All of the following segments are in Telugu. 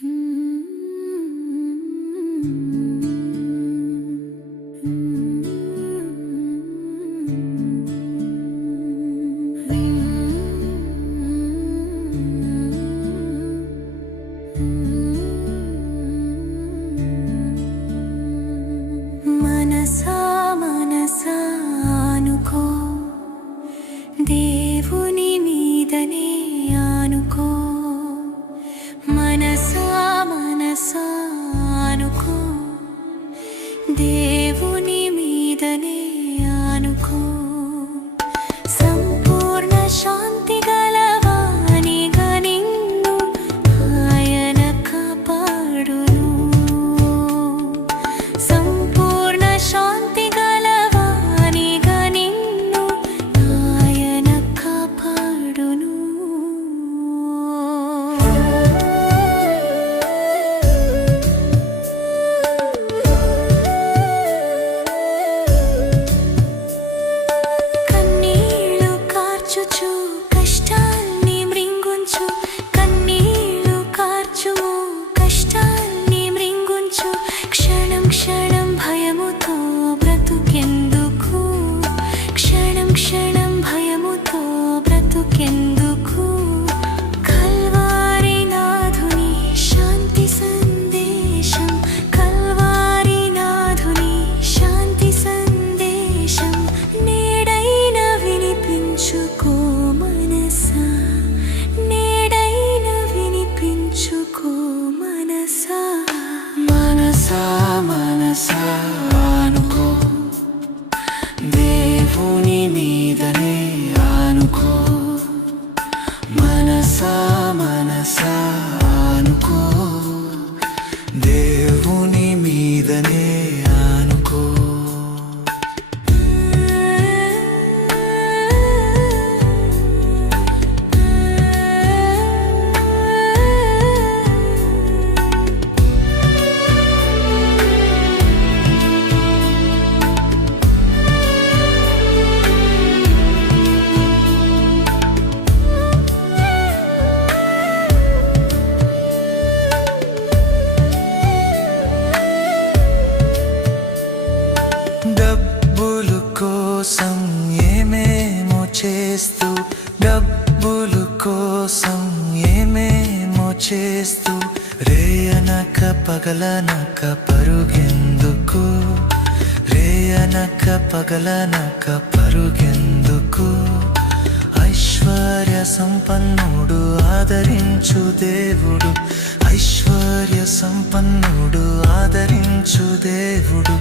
మనసా మనసా అనుకో, దేవుని మీదనే ఆనుకో. మనసా మనసా అనుకో, దేవుని మీదనే ఆనుకో. సంపూర్ణ శాంతి గలవానిగా నిన్ను ఆయన కాపాడును. సంపూర్ణ శాంతి గలవానిగా నిన్ను ఆయన కాపాడును. కన్నీళ్లు కార్చుచు కష్టాల్ని మృంగుంచు, కన్నీళ్లు కార్చుము కష్టాల్ని మృంగుంచు. క్షణం క్షణం భయముతో బ్రతుకెందుకు, క్షణం క్షణం భయముతో బ్రతుకెందుకు. కల్వారి నాథుని శాంతి సందేశం, కల్వారి నాథుని శాంతి సందేశం నేడైన వినిపించుకో మనసా, నేడైన వినిపించుకో మనసా. మనసా మనసా అనుకో, దేవుని మీదనే ఆనుకో. మనసా మనసా అనుకో, దేవుని మీదనే ఆనుకో. డబ్బులు కోసం ఏమేమో చేస్తూ, డబ్బులు కోసం ఏమేమో చేస్తూ, రేయనక పగలనక పరుగెందుకు, రేయనక పగలనక పరుగెందుకు. ఐశ్వర్య సంపన్నుడు ఆదరించు దేవుడు, ఐశ్వర్య సంపన్నుడు ఆదరించు దేవుడు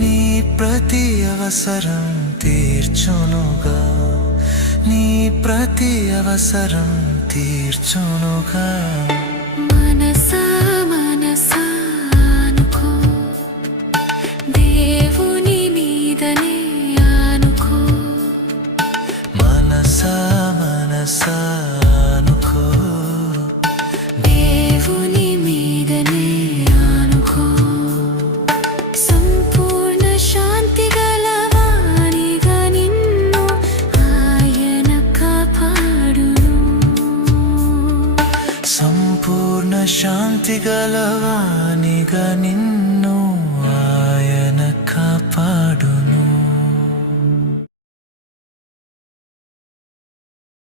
నీ ప్రతి అవసరం తీర్చునుగా, నీ ప్రతి అవసరం తీర్చునుగా. మనసా మనసా అనుకో, దేవుని మీదనే ఆనుకో. మనసా మనసా అనుకో, దేవుని మీదనే ఆనుకో. సంపూర్ణ శాంతి గలవానిగా నిన్ను ఆయన కాపాడును. సంపూర్ణ శాంతి గలవానిగా నిన్ను